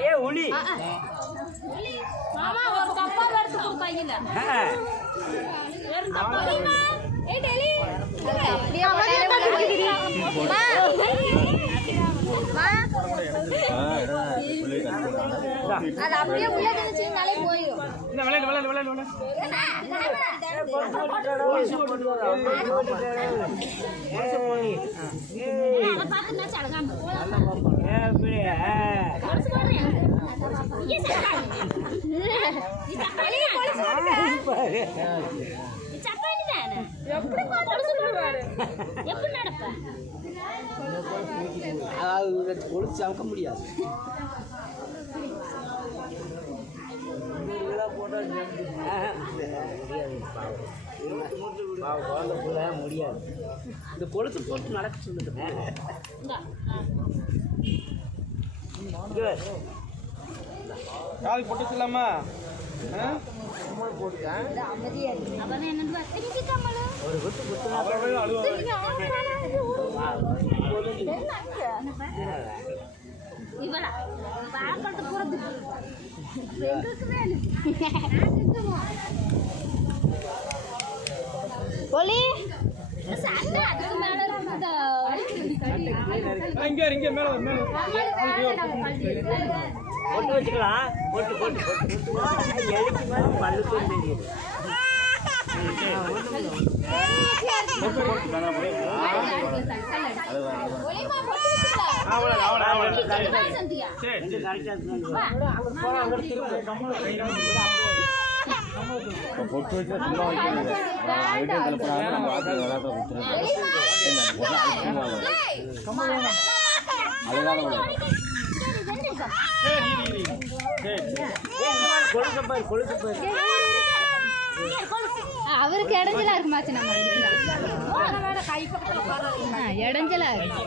ஏ உளி மாமா ஒரு கப்பா எடுத்து கொடுப்பாங்கல ஏ டெலி அப்படியே மா அது அப்படியே உள்ள தந்துச்சு நாளை போயிடும் இந்த விளையாடு அத பாத்துனா சலகாம ஏ அப்படியே ये चप्पली பாரு चप्पली தான எப்படி கொலுசு போடுவாரு எப்படி நடப்ப அது கொலுசு அமுக்க முடியாது முடியாது இந்த கொலுசு போட்டு நடக்க சொல்லுது கால் போட்டு சொல்லாமா ஒரு குத்து இவளா பாப்பட்டு போறது எங்களுக்கு வேணும் போலி சாண்டா அதுக்கு மேல இருக்குதா இங்க மேல போட்டு வச்சுக்கலாம் போட்டு எலிக்கு மாதிரி பல்லு தெரியுது பொட்டு வச்சு சும்மா அவருக்கு இடைஞ்சலா இருக்குமாச்சு நம்ம கை பக்கத்துல இடைஞ்சலா இருக்கு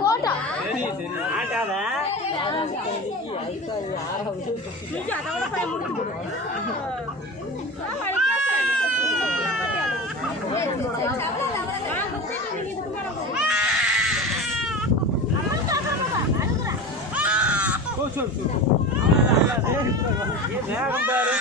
போட்டோ வேகம் பாரு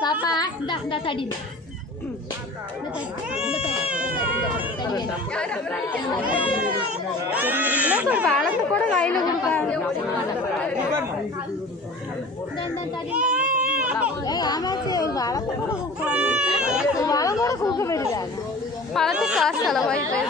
பாப்பா இந்த தடி வளர்ந்து கூட கையில கொடுக்காது ஆமாச்சு வளர்த்து கூட வளம் கூட கொடுக்க வேண்டியது பழத்துக்கு காசு செலவாயிட்டு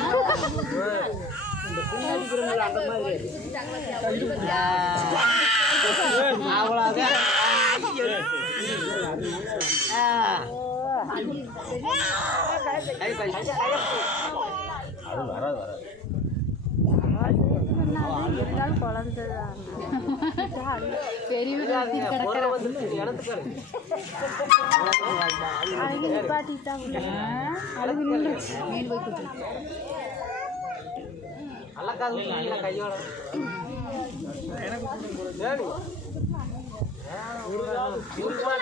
கையோட